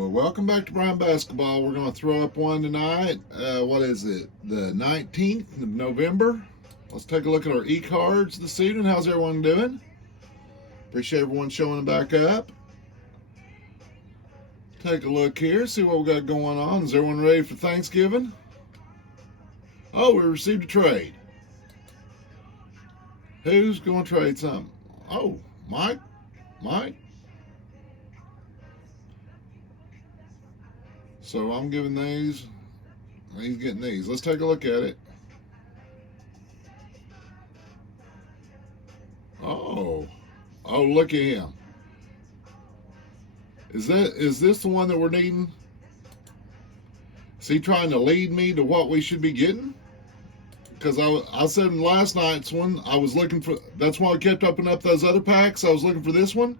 Well, welcome back to Bryan Basketball. We're going to throw up one tonight. What is it? The 19th of November. Let's take a look at our eCARDS this evening. How's everyone doing? Appreciate everyone showing back up. Take a look here, see what we got going on. Is everyone ready for Thanksgiving? Oh, we received a trade. Who's going to trade something? Oh, Mike? So I'm giving these. He's getting these. Let's take a look at it. Oh, look at him. Is this the one that we're needing? Is he trying to lead me to what we should be getting? Because I said in last night's one, I was looking for. That's why I kept opening up those other packs. I was looking for this one.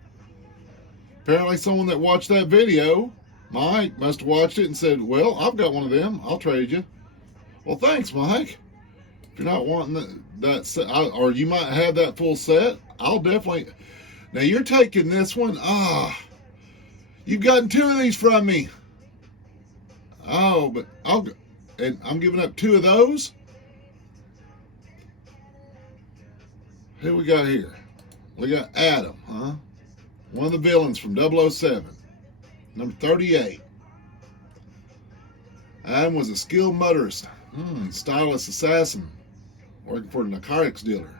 Apparently, someone that watched that video, Mike, must have watched it and said, "Well, I've got one of them. I'll trade you." Well, thanks, Mike. If you're not wanting that set, or you might have that full set, I'll definitely. Now you're taking this one. You've gotten two of these from me. Oh, but I'm giving up two of those. Who we got here? We got Adam, huh? One of the villains from 007. Number 38. Adam was a skilled motorist, stylist assassin, working for a narcotics dealer.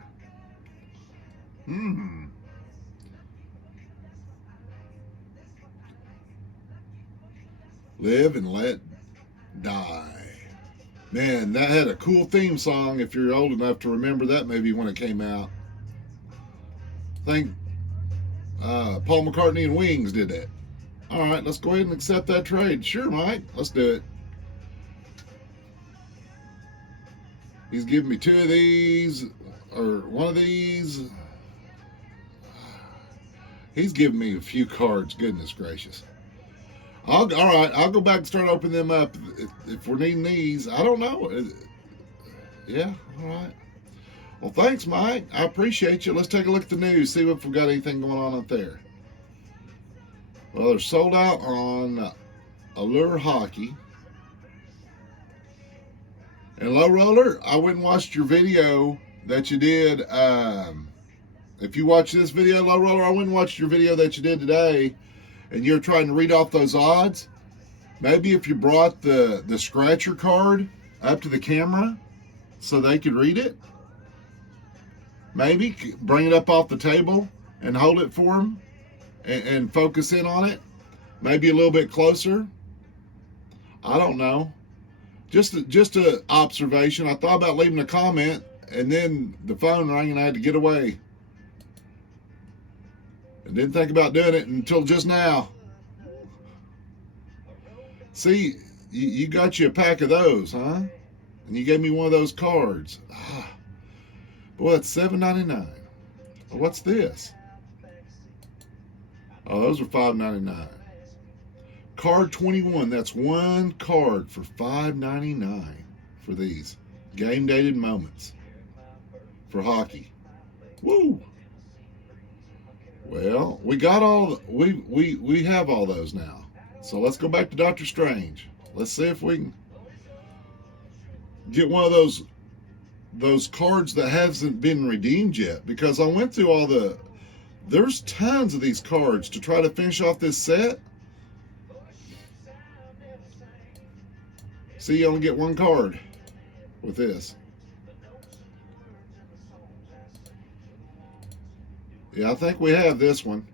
Live and let die. Man, that had a cool theme song if you're old enough to remember that movie when it came out. I think Paul McCartney and Wings did that. All right, let's go ahead and accept that trade. Sure, Mike, let's do it. He's giving me two of these, or one of these. He's giving me a few cards, goodness gracious. All right, I'll go back and start opening them up if we're needing these. I don't know. Yeah, all right. Well, thanks, Mike. I appreciate you. Let's take a look at the news, see if we've got anything going on up there. Well, they're sold out on Allure Hockey. And Low Roller, I went and watched your video that you did. If you watch this video, Low Roller, I went and watched your video that you did today, and you're trying to read off those odds. Maybe if you brought the scratcher card up to the camera so they could read it. Maybe bring it up off the table and hold it for them and focus in on it. Maybe a little bit closer. I don't know. Just an observation. I thought about leaving a comment, and then the phone rang and I had to get away. I didn't think about doing it until just now. See, you got you a pack of those, huh? And you gave me one of those cards. Boy, it's $7.99. What's this? Oh, those are $5.99. Card 21. That's one card for $5.99 for these game dated moments for hockey. Woo! Well, we got all we have all those now. So let's go back to Doctor Strange. Let's see if we can get one of those cards that hasn't been redeemed yet, because I went through there's tons of these cards to try to finish off this set. See, you only get one card with this. Yeah, I think we have this one.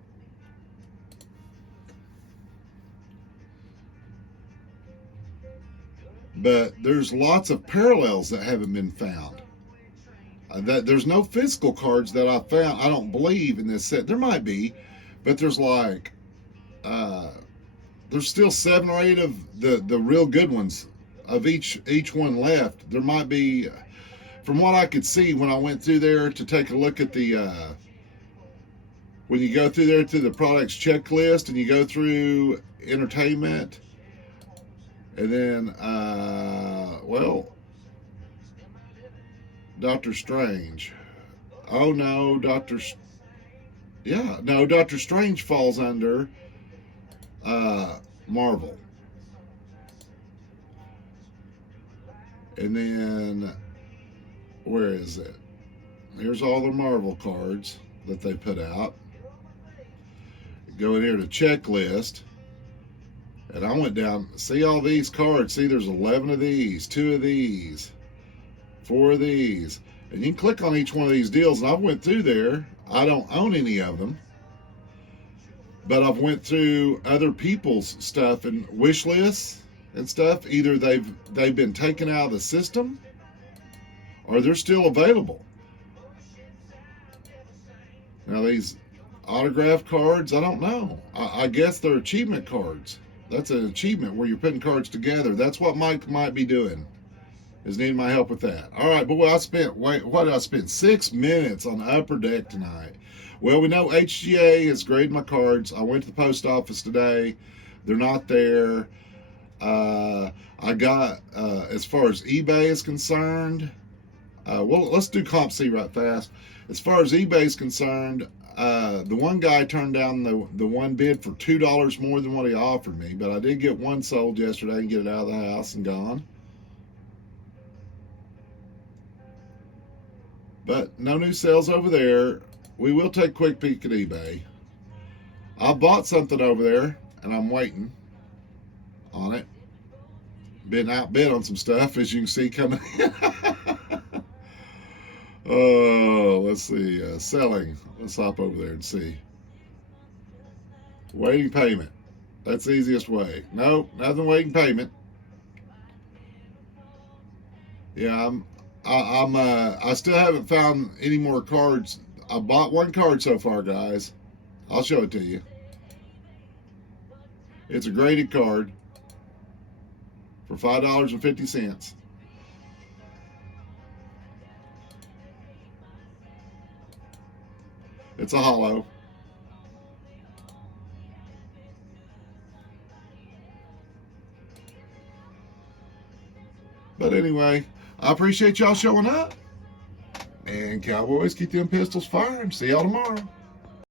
But there's lots of parallels that haven't been found. There's no physical cards that I found, I don't believe, in this set. There might be, but there's like there's still 7 or 8 of the real good ones of each one left. There might be, from what I could see when I went through there to take a look at the when you go through there to the products checklist and you go through entertainment, and then well, Doctor Strange. Oh no, Doctor Strange falls under Marvel. And then, where is it? Here's all the Marvel cards that they put out. Go in here to checklist. And I went down, see all these cards. See, there's 11 of these, 2 of these, 4 of these. And you can click on each one of these deals. And I went through there. I don't own any of them. But I've went through other people's stuff and wish lists and stuff. Either they've been taken out of the system or they're still available. Now these autograph cards, I don't know. I guess they're achievement cards. That's an achievement where you're putting cards together. That's what Mike might be doing, is needing my help with that. All right, but what did I spend? 6 minutes on the upper deck tonight. Well, we know HGA has graded my cards. I went to the post office today. They're not there. I got, as far as eBay is concerned, well, let's do COMC right fast. As far as eBay is concerned, the one guy turned down the one bid for $2 more than what he offered me, but I did get one sold yesterday and get it out of the house and gone. But no new sales over there. We will take a quick peek at eBay. I bought something over there, and I'm waiting on it. Been outbid on some stuff, as you can see coming in. Oh, let's see. Selling. Let's hop over there and see. Waiting payment. That's the easiest way. Nope, nothing waiting payment. Yeah, I still haven't found any more cards. I bought one card so far, guys. I'll show it to you. It's a graded card for $5.50. It's a hollow. But anyway, I appreciate y'all showing up. And Cowboys, keep them pistols firing. See y'all tomorrow.